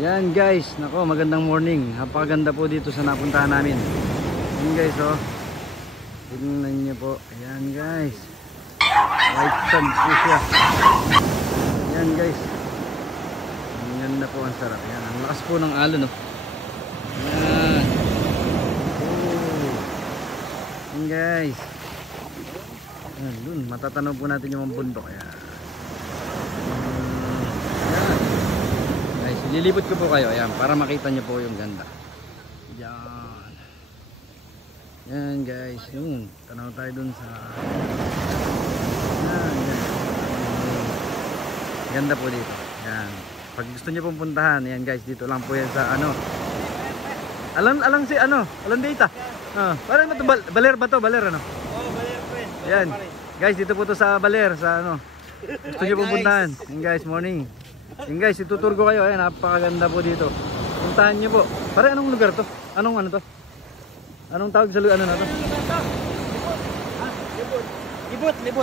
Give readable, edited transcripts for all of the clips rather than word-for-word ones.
Yan guys, nako magandang morning. Napakaganda po dito sa napuntahan namin. Yan guys, oh. Tingnan niyo po. Ayan guys. White sand po siya. Yan guys. Ang ganda po, ang sarap. Yan, ang lakas po ng alon, oh. Yan. Oh. Yan guys. Yan, dun, matatanaw po natin yung bundok. Ayan. Guys, lilipot ko po kayo. Ayan, para makita nyo po yung ganda. Yan. Yan guys. Yun, tanaw tayo dun sa... Yan, yan. Ganda po dito. Yan. Pag gusto nyo pong puntahan, yan guys, dito lang po yan sa ano. Alam si ano? Alam data. Parang ito, Baler ba to? Baler ano? Oh, Baler friend. Yan. Guys, dito po to sa Baler, sa ano. Gusto nyo pong puntahan. Yan guys, morning. Yan guys, itutur ko kayo. Ayan, napakaganda po dito. Puntahan nyo po. Parang anong lugar to? Anong ano to? Anong tawag sa lugar ano na to?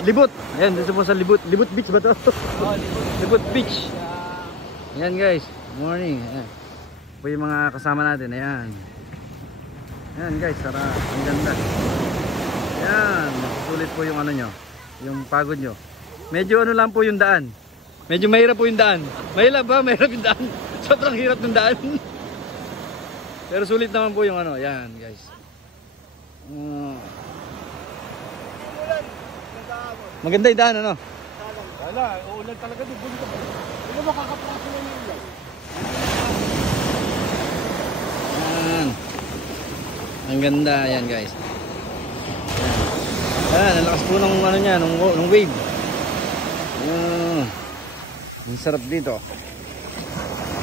Libot. Ayan, dito po sa Libot. Libot Beach ba to? Oh, Libot. Libot Beach. Ayan guys, morning. Ayan. Po yung mga kasama natin. Ayan. Ayan guys, sarap. Ang ganda. Ayan, sulit po yung ano nyo. Yung pagod nyo. Medyo ano lang po yung daan. Medyo mahirap po yung daan. Mahirap ba? Mahirap yung daan. Sobrang hirap ng daan. Pero sulit naman po yung ano. Ayan guys. Maganda yung daan ano? Wala, uulan talaga din. Hindi mo makakapraso lang yung ulan. Ayan. Ang ganda yan guys. Ayan, ang lakas po ng ano niya, ng wave. Ayan. Ang sarap dito.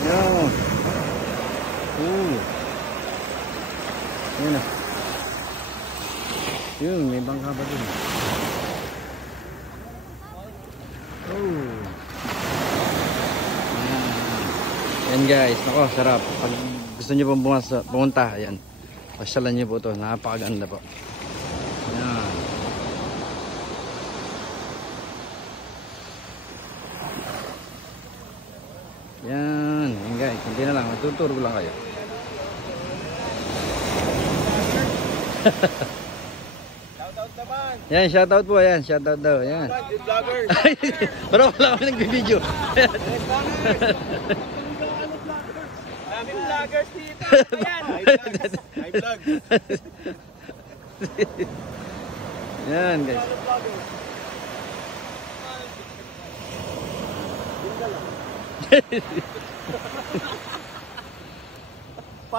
Ayan. Ayan na. Yun, may bangka pa dun. Ayan guys, nako, sarap. Pag gusto nyo pong pumunta, ayan. Pasyalan nyo po ito, napakaganda po. Ayan. Yan, yan guys, hindi na lang, matuturo ko lang kayo. Shoutout naman. Yan, shoutout po, yan, shoutout daw, yan. Vloggers. Parang wala kami nag-video. Maraming vloggers dito. Ayan. I vlog. Yan guys.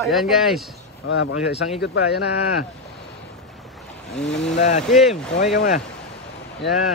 Yan guys. Isang ikot pa. Yan na. Ang ganda. Kim, kumay ka muna. Yan.